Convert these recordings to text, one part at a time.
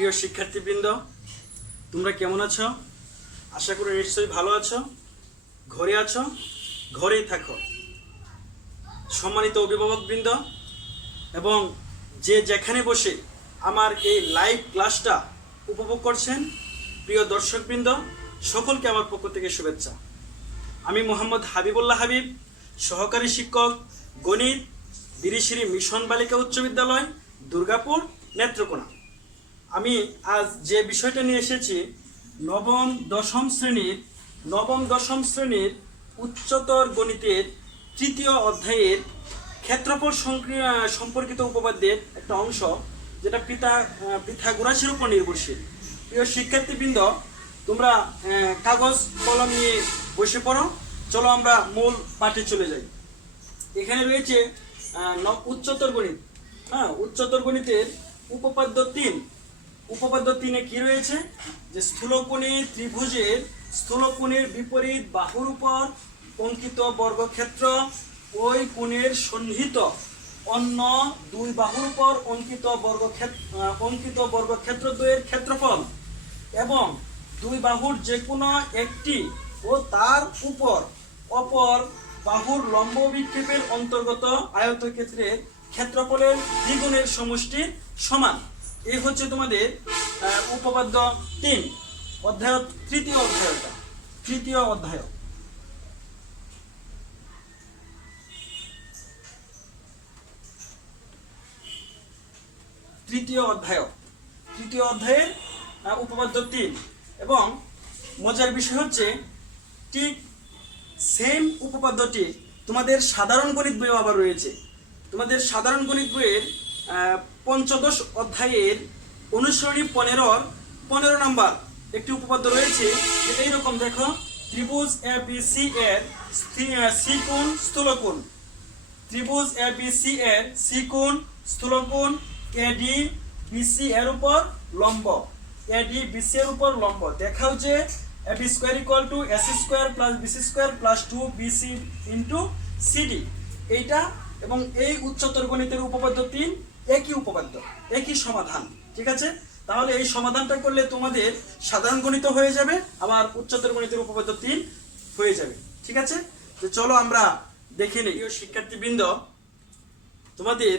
প্রিয় শিক্ষার্থীবৃন্দ, তোমরা কেমন আছো? আশা করি নিশ্চয়ই ভালো আছো। ঘরে আছো, ঘরেই থাকো। সম্মানিত অভিভাবকবৃন্দ এবং যে যেখানে বসে আমার এই লাইভ ক্লাসটা উপভোগ করছেন, প্রিয় দর্শকবৃন্দ, সকলকে আমার পক্ষ থেকে শুভেচ্ছা। আমি মোহাম্মদ হাবিবুল্লাহ হাবিব, সহকারী শিক্ষক, গণিত, বিরিশিরি মিশন বালিকা উচ্চ বিদ্যালয়, দুর্গাপুর, নেত্রকোনা। আমি আজ যে বিষয়টা নিয়ে এসেছি, নবম দশম শ্রেণীর উচ্চতর গণিতের তৃতীয় অধ্যায়ের ক্ষেত্রফল সম্পর্কিত উপপাদ্যের একটা অংশ, যেটা পিথাগোরাসের উপর নির্ভরশীল। প্রিয় শিক্ষার্থীবৃন্দ, তোমরা কাগজ কলম নিয়ে বসে পড়ো। চলো আমরা মূল পাঠে চলে যাই। এখানে রয়েছে উচ্চতর গণিত। উচ্চতর গণিতের উপপাদ্য 3। উপপাদ্য 3-এ কি রয়েছে? যে স্থূলকোণী ত্রিভুজের স্থূলকোণের বিপরীত বাহুর উপর অঙ্কিত বর্গক্ষেত্র ওই কোণের সন্নিহিত অন্য দুই বাহুর উপর অঙ্কিত বর্গক্ষেত্রদ্বয়ের ক্ষেত্রফল এবং দুই বাহুর যে কোনো একটি ও তার উপর অপর বাহুর লম্ব বিক্ষেপের অন্তর্গত আয়তক্ষেত্রের ক্ষেত্রফলের দ্বিগুণের সমষ্টি সমান। এই হচ্ছে তোমাদের উপপাদ্য 3, অধ্যায় তৃতীয় অধ্যায়। তৃতীয় অধ্যায়ের উপপাদ্য 3। এবং মজার বিষয় হচ্ছে, ঠিক সেম উপপাদ্যটি তোমাদের সাধারণ গণিত বইও আবার রয়েছে। তোমাদের সাধারণ গণিত বইয়ের পঞ্চদশ অধ্যায়ের অনুসরণী 15 নম্বর একটি উপপাদ্য রয়েছে। এইরকম দেখো, ত্রিভুজ ABC এর সিকোণ স্থূলকোণ, ত্রিভুজ ABC এর সিকোণ স্থূলকোণ ADBC এর উপর লম্ব, ADBC এর উপর লম্ব। দেখাও যে AB square equal two AC square plus BC square plus 2BC into CD। এইটা এবং এই উচ্চতর গণিতের উপপাদ্য 3 একই উপপাদ্য, একই সমাধান। ঠিক আছে? তাহলে এই সমাধানটা করলে তোমাদের সাধারণ গণিত হয়ে যাবে, আবার উচ্চতর গণিতের উপপাদ্য 3 হয়ে যাবে। ঠিক আছে? তো চলো আমরা দেখে নিই। প্রিয় শিক্ষার্থীবৃন্দ, তোমাদের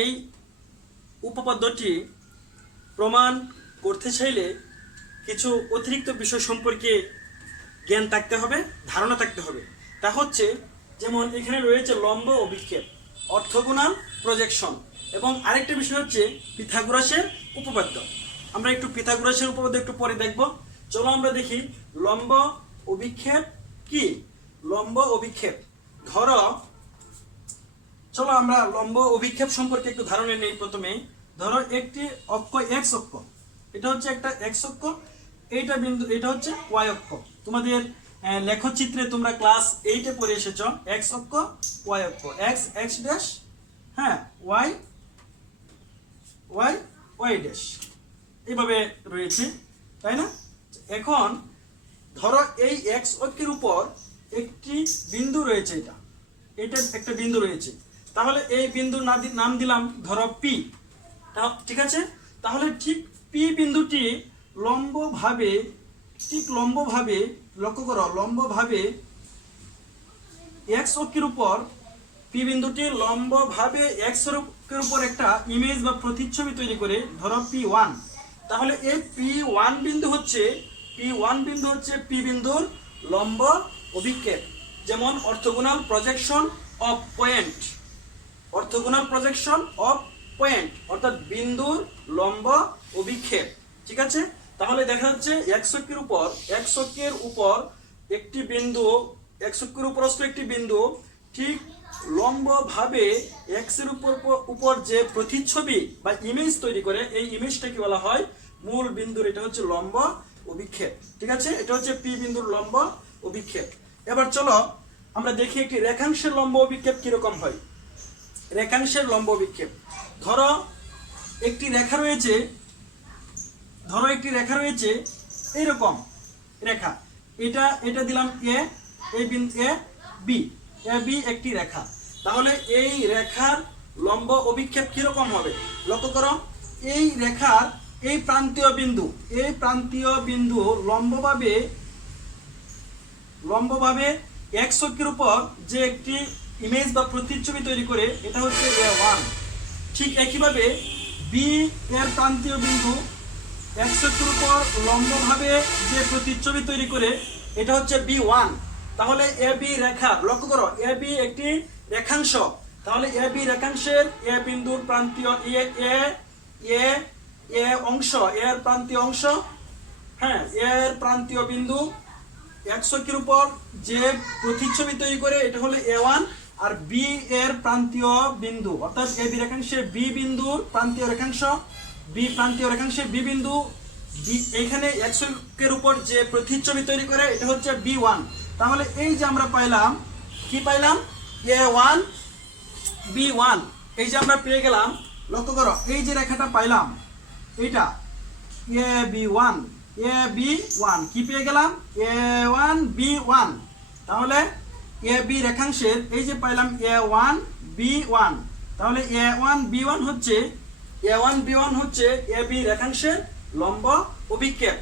এই উপপাদ্যটি প্রমাণ করতে চাইলে কিছু অতিরিক্ত বিষয় সম্পর্কে জ্ঞান থাকতে হবে, ধারণা থাকতে হবে। তা হচ্ছে, যেমন এখানে রয়েছে লম্ব অভিক্ষেপ, অর্থোগোনাল প্রজেকশন, এবং আরেকটা বিষয় হচ্ছে পিথাগোরাসের উপপাদ্য। আমরা একটু পিথাগোরাসের উপপাদ্য একটু পরে দেখব। চলো আমরা দেখি লম্ব অভিক্ষেপ কি। লম্ব অভিক্ষেপ, চলো আমরা লম্ব অভিক্ষেপ সম্পর্কে একটু ধারণা নেই। প্রথমে ধরো একটি অক্ষ এক্স অক্ষ, এটা হচ্ছে একটা এক্স অক্ষ, এইটা বিন্দু, এটা হচ্ছে ওয়াই অক্ষ। তোমাদের লেখচিত্রে তোমরা ক্লাস 8-এ পড়ে এসেছো, এক্স অক্ষ ওয়াই অক্ষ, এক্স ড্যাশ, ওয়াই ড্যাশ, এইভাবে রয়েছে, তাই না? এখন ধরো এই এক্স অক্ষের উপর একটি বিন্দু রয়েছে, এটা একটা বিন্দু রয়েছে। তাহলে এই বিন্দুর নাম দিলাম ধরো পি। ঠিক আছে? তাহলে ঠিক পি বিন্দুটি লম্বভাবে লক্ষ্য করো, লম্বভাবে এক্স অক্ষের উপর পি বিন্দুটি লম্বভাবে এক্স অক্ষের উপর একটা ইমেজ বা প্রতিচ্ছবি তৈরি করে ধরো P1। তাহলে এই P1 বিন্দু হচ্ছে পি বিন্দুর লম্ব অভিক্ষেপ। যেমন অর্থোগোনাল প্রজেকশন অফ পয়েন্ট, অর্থাৎ বিন্দুর লম্ব অভিক্ষেপ। ঠিক আছে? তাহলে দেখা যাচ্ছে এক্স অক্ষের উপর একটি বিন্দু, একটি বিন্দু ঠিক লম্বভাবে এক্স এর উপর যে প্রতিচ্ছবি বা ইমেজ তৈরি করে, এই ইমেজটাকে বলা হয় মূল বিন্দুর, এটা হচ্ছে লম্ব অভিক্ষেপ। ঠিক আছে? এটা হচ্ছে পি বিন্দুর লম্ব অভিক্ষেপ। এবার চলো আমরা দেখি একটি রেখাংশের লম্ব অভিক্ষেপ কিরকম হয়। রেখাংশের লম্ব অভিক্ষেপ, ধরো একটি রেখা রয়েছে, এইরকম রেখা, এটা দিলাম এ, এই বিন্দু এ বি একটি রেখা। তাহলে এই রেখার লম্ব অভিক্ষেপ কিরকম হবে? লক্ষ্য করো, এই রেখার এই প্রান্তীয় বিন্দু লম্বভাবে এক্স অক্ষের উপর যে একটি ইমেজ বা প্রতিচ্ছবি তৈরি করে, এটা হচ্ছে A1। ঠিক একইভাবে বি এর প্রান্তীয় বিন্দু এক্স অক্ষের উপর লম্বভাবে যে প্রতিচ্ছবি তৈরি করে, এটা হচ্ছে B1। তাহলে এ বি রেখা, লক্ষ্য করো, এ বি একটি রেখাংশ। তাহলে এ বি রেখাংশের এ বিন্দুর প্রান্তীয় অংশ, এর প্রান্তীয় অংশ, হ্যাঁ, এর প্রান্তীয় বিন্দু এক্স অক্ষের উপর যে প্রতিচ্ছবি তৈরি করে, এটা হলো A1। আর বি এর প্রান্তীয় বিন্দু, অর্থাৎ এ বি রেখাংশের বি বিন্দুর প্রান্তীয় রেখাংশ, প্রান্তীয় রেখাংশের বি বিন্দু এখানে এক্স অক্ষের উপর যে প্রতিচ্ছবি তৈরি করে, এটা হচ্ছে B1। তাহলে এই যে আমরা পাইলাম, কি পাইলাম, A1 B1, এই যে আমরা পেয়ে গেলাম। লক্ষ্য করো, এই যে রেখাটা পাইলাম, এইটা AB1, কি পেয়ে গেলাম, A1 B1। তাহলে AB রেখাংশের এই যে পাইলাম A1 B1, তাহলে A1 B1 হচ্ছে AB রেখাংশের লম্ব অভিক্ষেপ,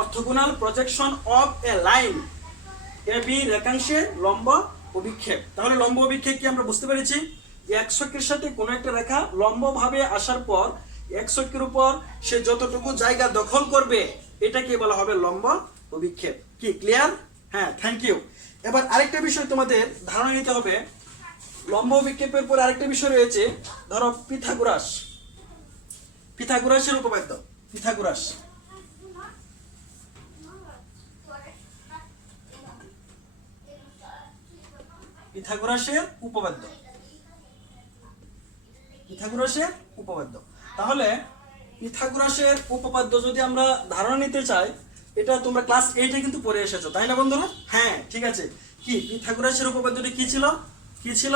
orthogonal projection of A line. AB রেখাংশের লম্ব অভিক্ষেপ। তাহলে লম্ব অভিক্ষেপ কি আমরা বুঝতে পেরেছি? এক্স অক্ষের সাথে কোনো একটা রেখা লম্বভাবে আসার পর এক্স অক্ষের উপর সে যতটুকু জায়গা দখল করবে, এটাকে বলা হবে লম্ব অভিক্ষেপ। কি ক্লিয়ার? হ্যাঁ, থ্যাংক ইউ। এবার আরেকটা বিষয় তোমাদের ধারণা নিতে হবে। লম্ব অভিক্ষেপের পর আরেকটা বিষয় রয়েছে, ধরো পিথাগোরাসের উপপাদ্য। পিথাগোরাসের উপপাদ্য। তাহলে পিথাগোরাসের উপপাদ্য যদি আমরা ধারণা নিতে চাই, এটা তোমরা ক্লাস 8-এ কিন্তু পড়ে এসেছো, তাই না বন্ধুরা? হ্যাঁ, ঠিক আছে। কি পিথাগোরাসের উপপাদ্যটি কি ছিল?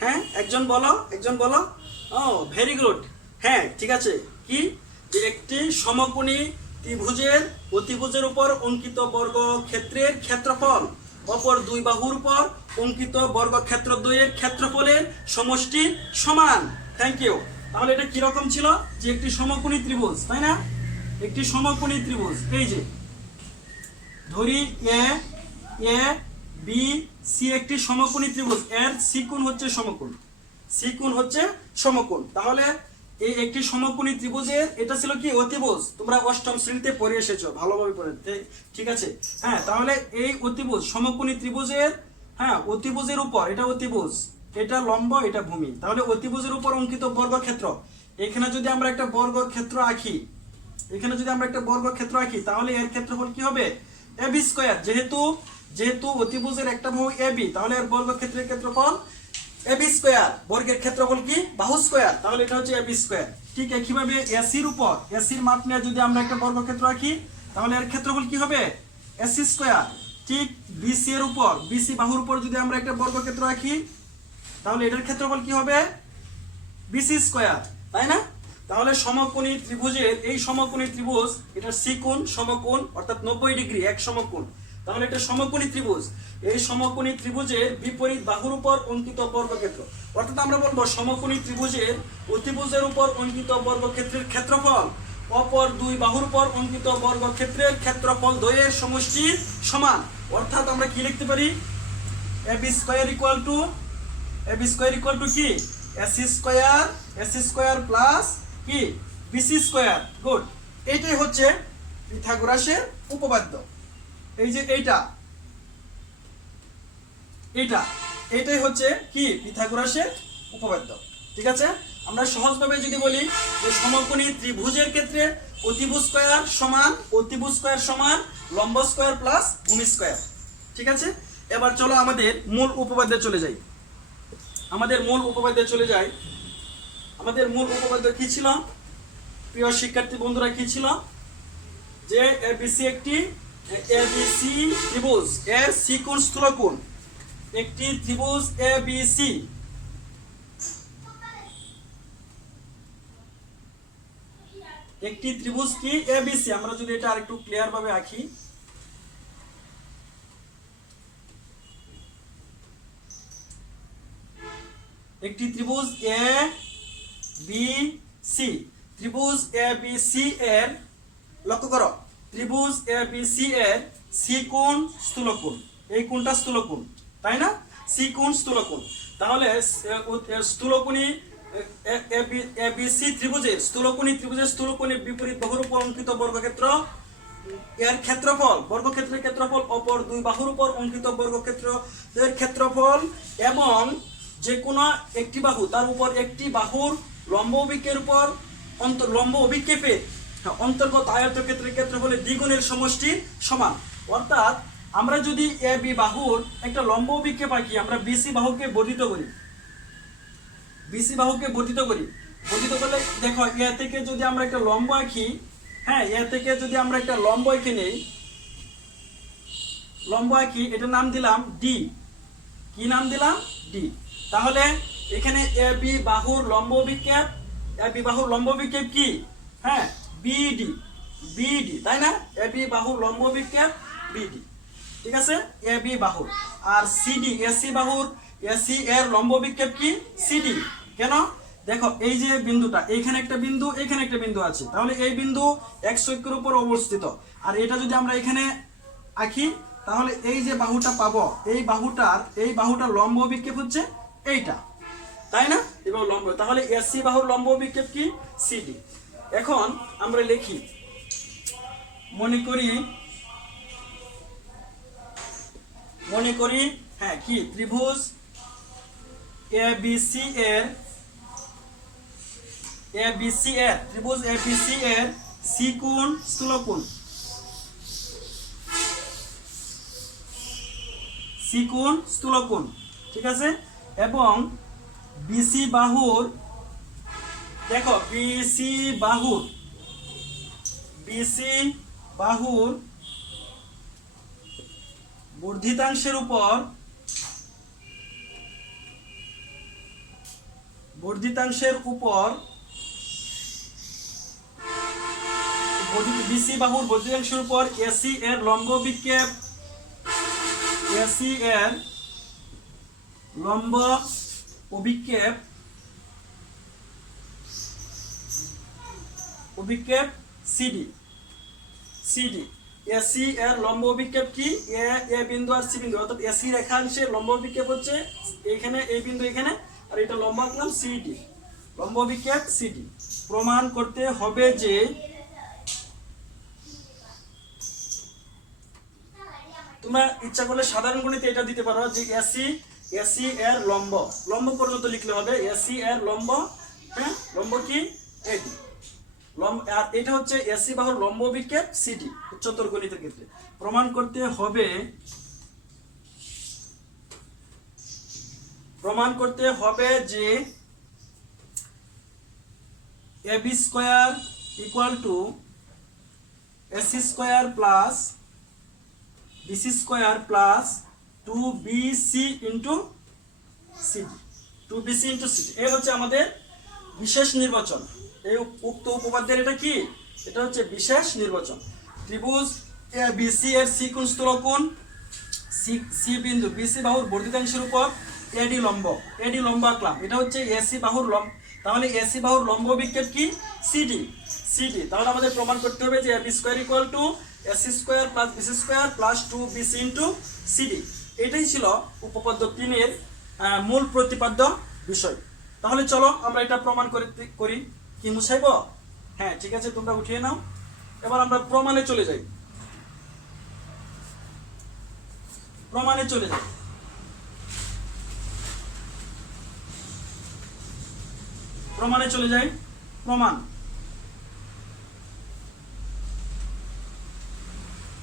হ্যাঁ, একজন বলো। ও ভেরি গুড। হ্যাঁ, ঠিক আছে। কি, যে একটি সমকোণী ত্রিভুজের অতিভুজের উপর অঙ্কিত বর্গক্ষেত্রের ক্ষেত্রফল অপর দুই বাহুর উপর অঙ্কিত বর্গক্ষেত্রদ্বয়ের ক্ষেত্রফলের সমষ্টি সমান। Thank you. তাহলে এটা কিরকম ছিল? যে একটি সমকোণী ত্রিভুজ, তাই না? একটি সমকোণী ত্রিভুজ, এই যে ধরি এ বি সি একটি সমকোণী ত্রিভুজ, এর সি কোণ হচ্ছে সমকোণ। তাহলে এই একটি সমকোণী ত্রিভুজের এটা ছিল কি, অতিভুজ। তোমরা অষ্টম শ্রেণীতে পড়ে এসেছো, ভালোভাবে পড়ে, ঠিক আছে? হ্যাঁ, তাহলে এই অতিভুজ সমকোণী ত্রিভুজের, হ্যাঁ, অতিভুজের উপর, এটা অতিভুজ, এটা লম্ব, এটা ভূমি। তাহলে অতিভুজের উপর অঙ্কিত বর্গক্ষেত্র, এখানে যদি আমরা একটা বর্গক্ষেত্র আঁকি, তাহলে এর ক্ষেত্রফল কি হবে? AB square. যেহেতু অতিভুজের একটা বাহু AB, তাহলে এর বর্গক্ষেত্রের ক্ষেত্রফল AB স্কয়ার। বর্গের ক্ষেত্রফল কি? বাহু স্কয়ার। তাহলে এটা হচ্ছে AB স্কয়ার। ঠিক একইভাবে এসির উপর, এসির মাপ নিয়ে যদি আমরা একটা বর্গক্ষেত্র আঁকি, তাহলে এর ক্ষেত্রফল কি হবে? AC square. ঠিক BC এর উপর, BC বাহুর উপর যদি আমরা একটা বর্গক্ষেত্র আঁকি, তাহলে এটার ক্ষেত্রফল কি হবে? BC স্কয়ার, তাই না? তাহলে সমকোণী ত্রিভুজের, এই সমকোণী ত্রিভুজ, এটার সি কোণ সমকোণ, অর্থাৎ 90 ডিগ্রি, এক সমকোণ। তাহলে এটা সমকোণী ত্রিভুজ। এই সমকোণী ত্রিভুজের বিপরীত বাহুর উপর অঙ্কিত বর্গক্ষেত্র, অর্থাৎ আমরা বলবো সমকোণী ত্রিভুজের অতিভুজের উপর অঙ্কিত বর্গক্ষেত্রের ক্ষেত্রফল অপর দুই বাহুর উপর অঙ্কিত বর্গক্ষেত্রের ক্ষেত্রফল দ্বয়ের সমষ্টির সমান। অর্থাৎ আমরা কি লিখতে পারি? AB স্কয়ার ইকুয়াল টু কি? AC স্কয়ার প্লাস কি? BC square. গুড। এইটাই হচ্ছে পিথাগোরাসের উপপাদ্য। এই যে এইটাই হচ্ছে কি? পিথাগোরাসের উপপাদ্য। ঠিক আছে? আমরা সহজভাবে যদি বলি যে সমকোণী ত্রিভুজের ক্ষেত্রে অতিভুজ স্কয়ার সমান লম্ব স্কয়ার প্লাস ভূমি স্কয়ার। ঠিক আছে? এবার চলো আমাদের মূল উপপাদ্যে চলে যাই। আমাদের মূল উপপাদ্য কি ছিল? প্রিয় শিক্ষার্থী বন্ধুরা, কি ছিল? যে এবিসি একটি ত্রিভুজ, এর সি কোণ স্থূলকোণ। একটি ত্রিভুজ এবিসি, একটি ত্রিভুজ কি? এবিসি। আমরা যদি এটা আরেকটু ক্লিয়ার ভাবে আঁকি, একটি ত্রিভুজ এ বি সি। ত্রিভুজ এ বি সি এর, লক্ষ্য করো, ত্রিভুজ এ বি সি এর সি কোণ স্থূলকোণ, এই কোণটা স্থূলকোণ, তাই না? সি কোণ স্থূলকোণ। তাহলে স্থূলকোণী এ বি সি ত্রিভুজের স্থূলকোণের বিপরীত বাহুর উপর অঙ্কিত বর্গক্ষেত্র এর ক্ষেত্রফল, বর্গক্ষেত্রের ক্ষেত্রফল অপর দুই বাহুর উপর অঙ্কিত বর্গক্ষেত্রের ক্ষেত্রফল এবং যে কোনো একটি বাহু তার উপর একটি বাহুর লম্ব অভিক্ষেপের উপর লম্ব অভিক্ষেপের অন্তর্গত আয়তক্ষেত্রের ক্ষেত্রফলের দ্বিগুণের সমষ্টি সমান। অর্থাৎ আমরা যদি এ বি বাহুর একটা লম্ব অভিক্ষেপ আঁকি, আমরা বিসি বাহুকে বর্ধিত করি, বর্ধিত করলে দেখো এ থেকে যদি আমরা একটা লম্ব আঁকি, হ্যাঁ, এ থেকে যদি আমরা একটা লম্ব এঁকে নেই, এটার নাম দিলাম ডি। কি নাম দিলাম? ডি। তাহলে এখানে এ বি বাহুর লম্ব অভিক্ষেপ কি? হ্যাঁ, বিডি, তাই না? এ বি বাহুর লম্ব অভিক্ষেপ বিডি, ঠিক আছে? এ বি বাহুর। আর সিডি, এসি এর লম্ব অভিক্ষেপ কি? সিডি। কেন? দেখো এই যে বিন্দুটা, এইখানে একটা বিন্দু, এখানে একটা বিন্দু আছে, তাহলে এই বিন্দু এক্স অক্ষের উপর অবস্থিত। আর এটা যদি আমরা এখানে আঁকি, তাহলে এই যে বাহুটা পাবো, এই বাহুটার লম্ব অভিক্ষেপ হচ্ছে এইটা, তাই না? এবং লম্ব, তাহলে এসি বাহুর লম্ব অভিক্ষেপ কি? সিডি। এখন আমরা লিখি, মনে করি হ্যাঁ কি, ত্রিভুজ এ বি সি এর ত্রিভুজ এ বি সি এর সি কোণ স্থূলকোণ, ঠিক আছে? এবং বিসি বাহুর, দেখো বিসি বাহুর বর্ধিতাংশের উপর এসি এর লম্ব অভিক্ষেপ সিডি। এসি এর লম্ব অভিক্ষেপ কি? এ বিন্দু আর সি বিন্দু, অর্থাৎ এসি রেখাংশের লম্ব অভিক্ষেপ হচ্ছে এখানে, এই বিন্দু এখানে, আর এটা লম্ব আঁকলাম সিডি, লম্ব অভিক্ষেপ সিডি। প্রমাণ করতে হবে যে তোমরা ইচ্ছা করলে সাধারণ গণিতে এটা দিতে পারো যে এসি এর লম্ব পর্যন্ত লিখলে হবে। এসি এর লম্ব, হ্যাঁ, লম্ব কি? এটি আর এটা হচ্ছে এসি বাহুর লম্ব অভিক্ষেপ সিডি, উচ্চতর গণিতের ক্ষেত্রে। প্রমাণ করতে হবে যে AB square equal to AC square plus BC square plus 2bc into CD, এই হচ্ছে আমাদের বিশেষ নির্বাচন। এই উক্ত উপপাদ্যের এটা কি? এটা হচ্ছে বিশেষ নির্বাচন। ত্রিভুজ এ বি সি এর সি কোণ স্থূলকোণ, সি বিন্দু বিসি বাহুর বর্ধিতাংশের উপর এডি লম্ব আঁকলাম, এটা হচ্ছে এসি বাহুর লম্ব। তাহলে এসি বাহুর লম্ব অভিক্ষেপ কি? সিডি। তাহলে আমাদের প্রমাণ করতে হবে যে AB square equal to AC square plus BC square plus 2bc into CD. এটাই ছিল উপপাদ্য 3 এর মূল প্রতিপাদ্য বিষয়। তাহলে চলো আমরা এটা প্রমাণ করি। কি মুছাইব? হ্যাঁ, ঠিক আছে, তোমরা উঠিয়ে নাও। এবার আমরা প্রমাণে চলে যাই।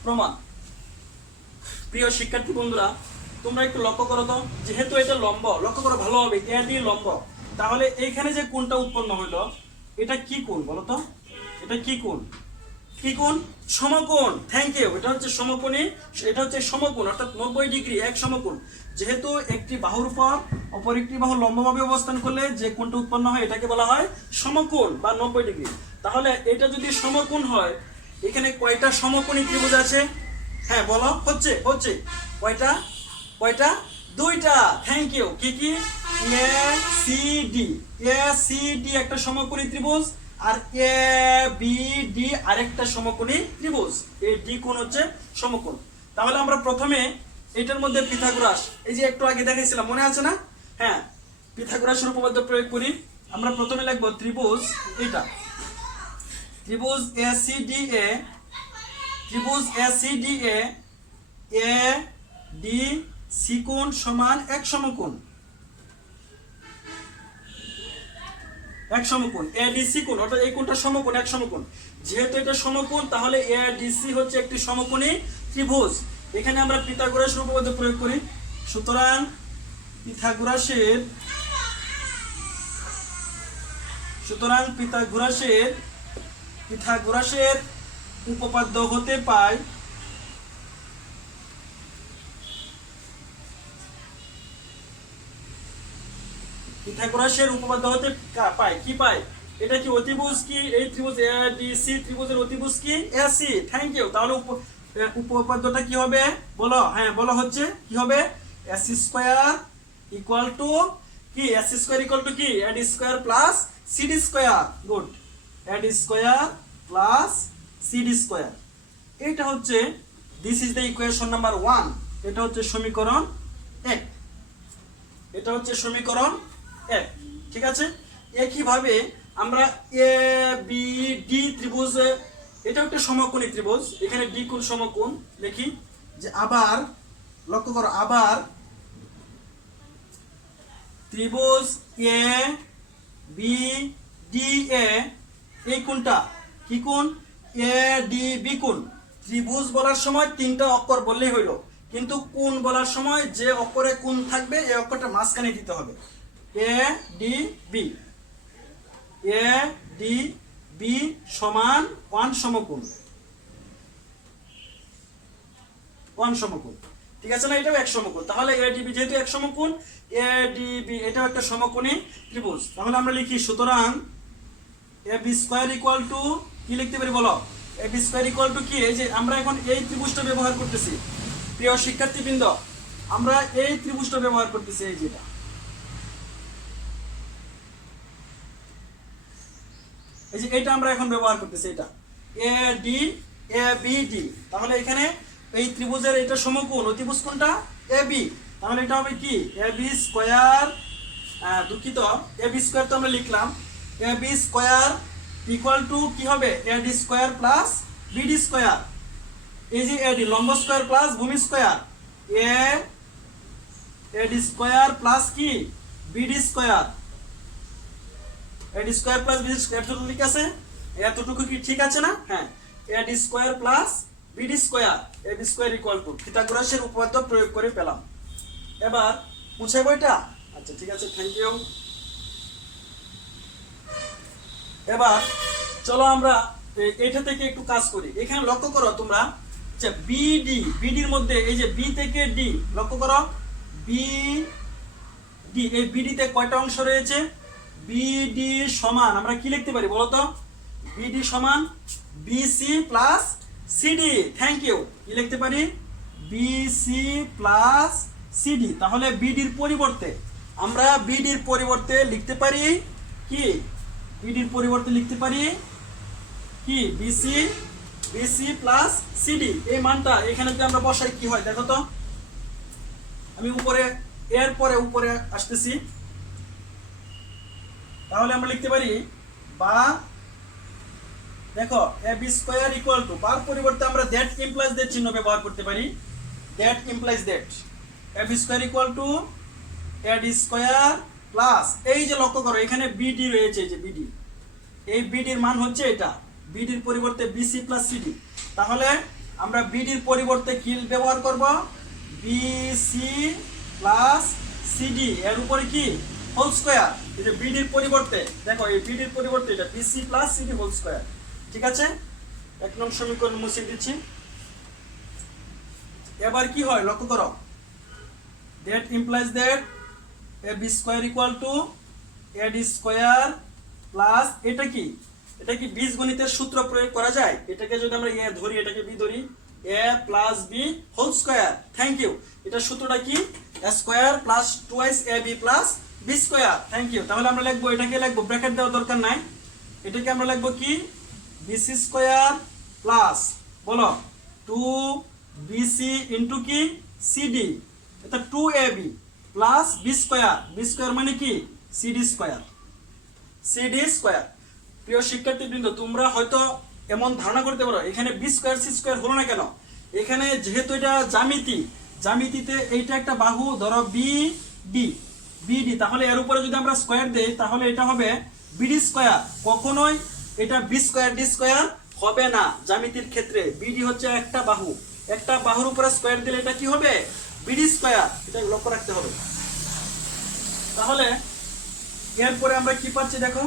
প্রমাণ প্রিয় শিক্ষার্থী বন্ধুরা, তোমরা একটু লক্ষ্য করো তো, যেহেতু এটা লম্ব, লক্ষ্য করো ভালোভাবে, এডি লম্ব, তাহলে এইখানে যে কোণটা উৎপন্ন হইলো, এটা কি কোণ বলো তো? এটা কি কোণ? সমকোণ। Thank you. এটা হচ্ছে সমকোণ, অর্থাৎ 90 ডিগ্রি, এক সমকোণ। যেহেতু একটি বাহুর উপর অপর একটি বাহু লম্বভাবে অবস্থান করলে যে কোণটা উৎপন্ন হয় এটাকে বলা হয় সমকোণ বা 90 ডিগ্রি। তাহলে এটা যদি সমকোণ হয়, এখানে কয়টা সমকোণী ত্রিভুজ আছে? হ্যাঁ বলো, হচ্ছে কয়টা? দুইটা। Thank you. কি? এ সি ডি একটা সমকোণী ত্রিভুজ, আর এ বি ডি আরেকটা সমকোণী ত্রিভুজ, এই ডি কোণ হচ্ছে সমকোণ। তাহলে আমরা প্রথমে এটার মধ্যে পিথাগোরাস, এই যে একটু আগে দেখাইছিলাম মনে আছে না? হ্যাঁ, পিথাগোরাসের উপপাদ্য প্রয়োগ করি। আমরা প্রথমে লিখব ত্রিভুজ, এটা ত্রিভুজ এসিডিএ, ত্রিভুজ এসিডিএ এ ডি সি কোণ সমান এক সমকোণ, এক সমকোণ এডিসি কোণ, অর্থাৎ এই কোণটা সমকোণ, এক সমকোণ। যেহেতু এটা সমকোণ তাহলে এডিসি হচ্ছে একটি সমকোণী ত্রিভুজ। এখানে আমরা পিথাগোরাসের উপপাদ্য প্রয়োগ করি। সুতরাং পিথাগোরাসের উপপাদ্য হতে পায় পিথাগোরাসের উপপাদ্য হতে পায় কি পায়? এটা কি অতিভুজ কি? এই ত্রিভুজ এডিসি ত্রিভুজের অতিভুজ কি? এসি। Thank you. তাহলে উপপাদ্যটা কি হবে বলো? হ্যাঁ বলো, হচ্ছে কি হবে? এসি স্কয়ার ইকুয়াল টু কি? এসি স্কয়ার ইকুয়াল টু কি? AD square plus CD square. Good, AD square plus CD square. এটা হচ্ছে, this is the equation number 1। এটা হচ্ছে সমীকরণ 1, এটা হচ্ছে সমীকরণ 1। ঠিক আছে, একইভাবে আমরা এ বি ডি ত্রিভুজ, এটা একটা সমকোণী ত্রিভুজ, এখানে ডি কোণ সমকোণ দেখি যে, আবার লক্ষ্য করো, আবার ত্রিভুজ এ বি ডি এ, এই কোণটা কি কোণ? এ ডি বি কোণ। ত্রিভুজ বলার সময় তিনটা অক্ষর বললেই হইল, কিন্তু কোণ বলার সময় যে অক্ষরে কোণ থাকবে এই অক্ষরটা মাঝখানে দিতে হবে। A D B, A D B সমান 1 সমকোণ, 1 সমকোণ। ঠিক আছে না? এটাও এক সমকোণ। তাহলে এ ডি বি যেহেতু এক সমকোণ, এ ডি বি এটাও একটা সমকোণী ত্রিভুজ। তাহলে আমরা লিখি, সুতরাং এ বি স্কয়ার ইকুয়াল টু কি লিখতে পারি বলো? এ বি স্কয়ার ইকুয়াল টু কি? এই যে আমরা এখন এই ত্রিভুজটা ব্যবহার করতেছি প্রিয় শিক্ষার্থীবৃন্দ, আমরা এই ত্রিভুজটা ব্যবহার করতেছি, এই যেটা, এই যে এটা আমরা এখন ব্যবহার করতেছি, এটা A D A B D. তাহলে এখানে এই ত্রিভুজের এটা সমকোণ, অতিভুজ কোনটা? A B. তাহলে এটা হবে কি? এ বি স্কয়ার, দুঃখিত, এ বি স্কয়ার তো আমরা লিখলাম, A B square equal to কি হবে? A D square plus B D square. এই যে এ ডি লম্ব স্কয়ার প্লাস ভূমি square, A D square plus কি? B D square. AD square plus B square, এতটুকু ঠিক আছে? এতটুকু কি ঠিক আছে না? হ্যাঁ, AD square plus BD square, AB square equal to পিথাগোরাসের উপপাদ্য প্রয়োগ করে পেলাম। এবার মুছে বইটা। আচ্ছা ঠিক আছে, থ্যাংক ইউ। এবার চলো আমরা এটা থেকে একটু কাজ করি। এখানে লক্ষ্য করো তোমরা যে বিডি, বিডির মধ্যে এই যে বি থেকে ডি, লক্ষ্য করো বিডি, এই বিডিতে কয়টা অংশ রয়েছে? বিডি সমান আমরা কি লিখতে পারি বলো তো? বিডি সমান BC plus CD. Thank you. কি লিখতে পারি? BC plus CD. তাহলে বিডির পরিবর্তে আমরা বিডির পরিবর্তে লিখতে পারি কি? বিডির পরিবর্তে লিখতে পারি কি? BC, BC plus CD. এই মানটা এখানে যদি আমরা বসাই কি হয় দেখো তো। আমি উপরে, এর পরে উপরে আসতেছি। তাহলে আমরা লিখতে পারি, বা দেখো A B square equal to, বার পরিবর্তে আমরা দ্যাট ইমপ্লাইজ দ্যাট চিহ্ন ব্যবহার করতে পারি। That implies that, A B square equal to A D square plus, এই যে লক্ষ্য করো এখানে বিডি রয়েছে, এই যে বিডি, এই বিডির মান হচ্ছে এটা, বিডির পরিবর্তে বিসি প্লাস সিডি। তাহলে আমরা বিডির পরিবর্তে কি ব্যবহার করব? বিসি প্লাস সিডি, এর উপরে কি? Whole square. এই যে বিডির পরিবর্তে দেখো, এই বিডির পরিবর্তে এটা BC plus CD whole square. ঠিক আছে, এক নং সমীকরণ মুছে দিচ্ছি। এবার কি হয় লক্ষ্য করো, that implies that A B square equal to A D square plus, এটা কি? এটা কি বীজগণিতের সূত্র প্রয়োগ করা যায়? এটাকে যদি আমরা এ ধরি, এটাকে বি ধরি, A plus B whole square. Thank you. এটা সূত্রটা কি? A square plus twice A B plus B square. Thank you. তাহলে আমরা লিখবো, এটাকে লিখবো, ব্র্যাকেট দেওয়ার দরকার নাই, এটাকে আমরা লিখবো কি বিসি স্কয়ার প্লাস বলো 2bc ইন্টু কি সিডি, এটা 2ab প্লাস বি স্কয়ার মানে কি সিডি স্কয়ার। প্রিয় শিক্ষার্থীবৃন্দ, তোমরা হয়তো এমন ধারণা করতে পারো এখানে বি স্কয়ার সি স্কয়ার হলো না কেন। এখানে যেহেতু এটা জ্যামিতিতে এইটা একটা বাহু, ধরো বিডি, তাহলে এর উপরে যদি আমরা স্কয়ার দেই তাহলে এটা হবে বিডি স্কয়ার। কখনোই এটা বি স্কয়ার ডি স্কয়ার হবে না জ্যামিতির ক্ষেত্রে। বিডি হচ্ছে একটা বাহুর উপরে স্কয়ার দিলে এটা কি হবে বিডি স্কয়ার, এটা লক্ষ্য রাখতে হবে। তাহলে এরপরে আমরা কি পাচ্ছি দেখো,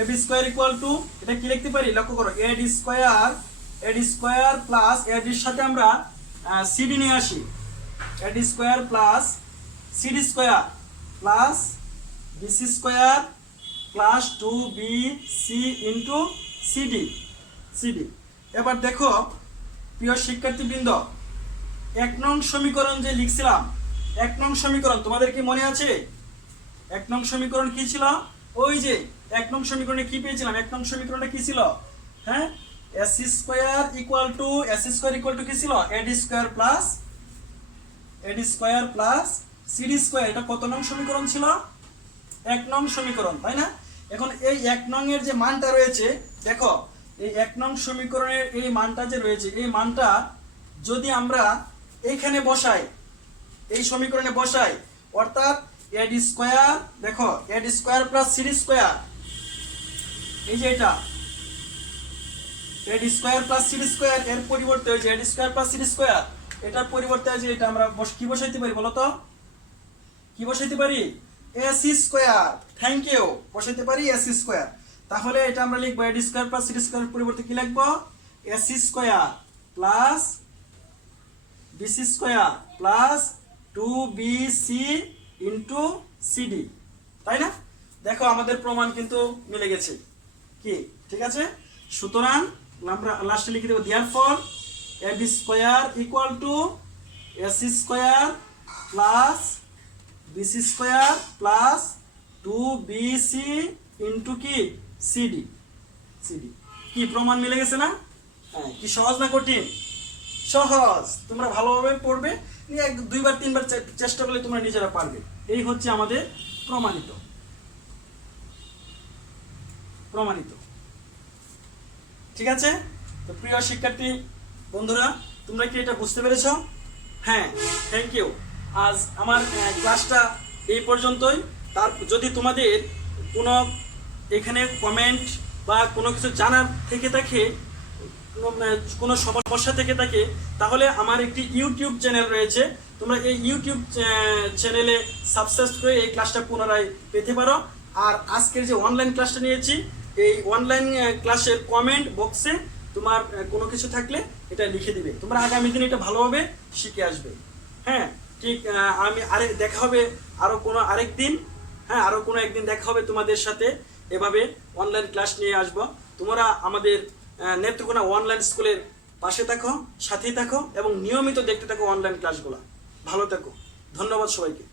ab স্কয়ার ইকুয়াল টু, এটা কি লিখতে পারি লক্ষ্য করো, ad স্কয়ার প্লাস ad এর সাথে আমরা সিডি নিয়ে আসি, ad square plus CD square plus BC square plus 2bc into CD. এবার দেখো প্রিয় শিক্ষার্থীবৃন্দ, 1 নং সমীকরণ যে লিখছিলাম, 1 নং সমীকরণ তোমাদের কি মনে আছে? 1 নং সমীকরণ কি ছিল? ওই যে 1 নং সমীকরণে কি পেয়েছিলাম? 1 নং সমীকরণটা কি ছিল? হ্যাঁ, ac স্কয়ার ইকুয়াল টু কি ছিল? ad square plus cd square. এটা কত নং সমীকরণ ছিল? 1 নং সমীকরণ, তাই না? এখন এই 1 নং এর যে মানটা রয়েছে দেখো, এই 1 নং সমীকরণের এই মানটা যে রয়েছে, এই মানটা যদি আমরা এইখানে বসাই, এই সমীকরণে বসাই, অর্থাৎ ad স্কয়ার, দেখো ad square plus cd square, এই যে এটা ad square plus cd square, এর পরিবর্তে হয়েছে ad square plus cd square, এটার পরিবর্তে আছে এটা আমরা কি বসাইতে পারি বলো তো? কি বসাইতে পারি? ac square. থ্যাংক ইউ, বসাইতে পারি ac স্কয়ার। তাহলে এটা আমরা লিখবো ad square plus cd square পরিবর্তে কি লিখবো? ac square plus bc square plus 2bc into CD, তাই না? দেখো আমাদের প্রমাণ কিন্তু মিলে গেছে কি, ঠিক আছে? সুতরাং আমরা লাস্টে লিখে দেবো therefore ab square equal two ac square plus bc square plus 2bc into কি সিডি। কি প্রমাণ মিলে গেছে না? হ্যাঁ, কি সহজ না কঠিন? সহজ। তোমরা ভালোভাবে পড়বে, দুইবার তিনবার চেষ্টা করলে তোমরা নিজেরা পারবে। এই হচ্ছে আমাদের প্রমাণিত। ঠিক আছে? তো প্রিয় শিক্ষার্থী বন্ধুরা, তোমরা কি এটা বুঝতে পেরেছ? হ্যাঁ, থ্যাংক ইউ। আজ আমার ক্লাসটা এই পর্যন্তই। তার যদি তোমাদের কোনো এখানে কমেন্ট বা কোনো কিছু জানার থেকে থাকে, কোনো সমস্যা থেকে থাকে, তাহলে আমার একটি ইউটিউব চ্যানেল রয়েছে, তোমরা এই ইউটিউব চ্যানেলে সাবস্ক্রাইব করে এই ক্লাসটা পুনরায় পেতে পারো। আর আজকের যে অনলাইন ক্লাসটা নিয়েছি, এই অনলাইন ক্লাসের কমেন্ট বক্সে তোমার কোনো কিছু থাকলে এটা লিখে দিবে। তোমরা আগামী দিন এটা ভালোভাবে শিখে আসবে। হ্যাঁ, ঠিক। আমি দেখা হবে আরও কোনো আরেকদিন। হ্যাঁ, আরও কোনো একদিন দেখা হবে তোমাদের সাথে, এভাবে অনলাইন ক্লাস নিয়ে আসবো। তোমরা আমাদের নেত্রকোনা অনলাইন স্কুলের পাশে থাকো, সাথেই থাকো এবং নিয়মিত দেখতে থাকো অনলাইন ক্লাসগুলো। ভালো থাকো। ধন্যবাদ সবাইকে।